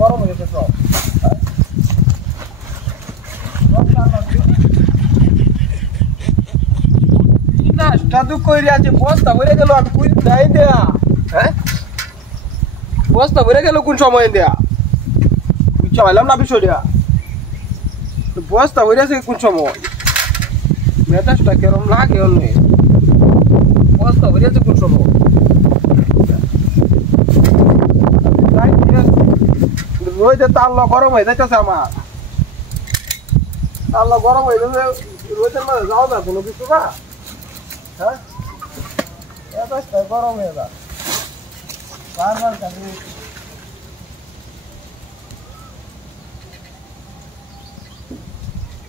গরম হয়ে গেছে সব নাস্তা কইরে আছে বস্তা ভরে গেল আমি কই নাই দেয়া হ্যাঁ বস্তা ভরে গেল কোন সময় দেয়া বুঝতে পারলাম না বিষয়টা বস্তা ভরে আছে কোন সময় মেজাজটা কেরম লাগে অন্য বস্তা ভরে আছে কোন সময় রোদে তাল্লা গরম হয়ে যাইতেছে আমার তাল্লা গরম হয়ে যাচ্ছে রোদের মাঝে যাও না কোনো কিছু না হ্যাঁ গরম হয়ে যা বারবার কাজে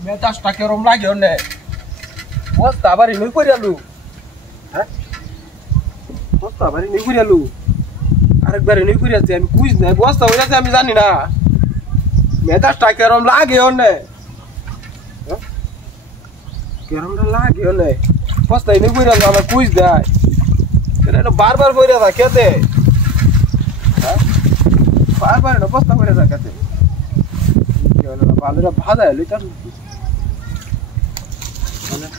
মেজাজটা কেরম লাগে অন্য বস্তা আবার নই করে আলু হ্যাঁ বস্তা আবার নই করে আলু আরেকবার নই করে আছে আমি কুইজ নাই বস্তা হয়ে যাচ্ছে আমি জানি না মেজাজটা কেরম লাগে অন্য কেরমটা লাগে অন্য বস্তা নই করে আলু আমার কুইজ দেয় বারবার করে যা খেতে হ্যাঁ বারবার না বস্তা করে যা খেতে বালুরা ভাজা এলো তার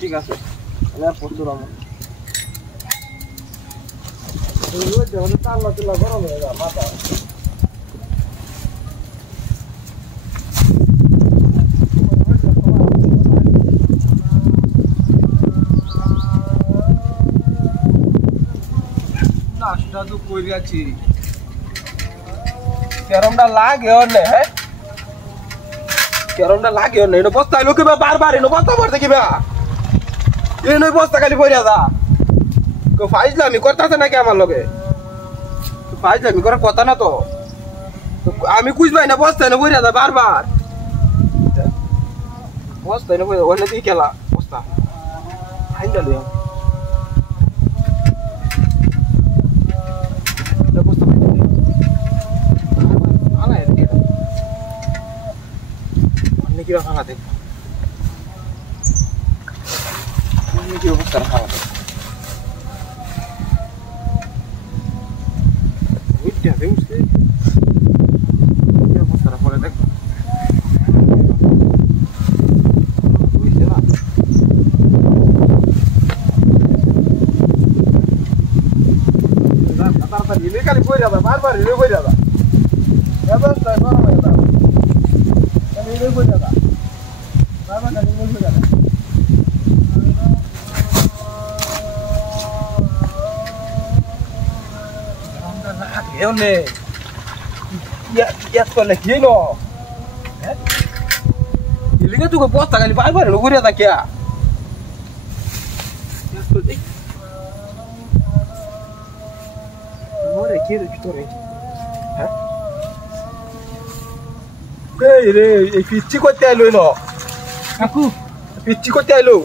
ঠিক আছে প্রচুর আমার তাল্লা তুল্লা গরম হয়ে যা মাথা নাস্তা তো করে আছি কেরমটা লাগে অন্য হ্যাঁ কেরমটা লাগে অন্য এটা বস্তা লোকে বারবার এনে বস্তা ভরতে কিবা এই নই বস্তা খালি পড়ে যা ফাইজলামি করতেছে নাকি আমার লগে ফাইজলামি করার কথা না তো আমি খুঁজবাই না বস্তা এনে পড়ে যা বারবার বস্তা এনে পড়ে অন্য দিকে খেলা বস্তা ফাইনালি কি খানা দেখ কি অবস্থা খাওয়া বুঝতে হবে কি অবস্থা পরে দেখ বুঝতে না তাড়াতাড়ি রিলে খালি বই যাবা বারবার রিলে বই যাবা ব্যবস্থা গরম হয়ে যাবে রিলে বই যাবা বারবার রিলে বই যাবা এনে ইয়া করলে কি হইলো হ্যাঁ ইলিগে তুই বস্তা খালি বারবার হলো ঘুরে থাকে ওরে কি রে ভিতরে হ্যাঁ এই রে এই পিচ্চি করতে আইলো না কাকু পিচ্চি করতে আইলো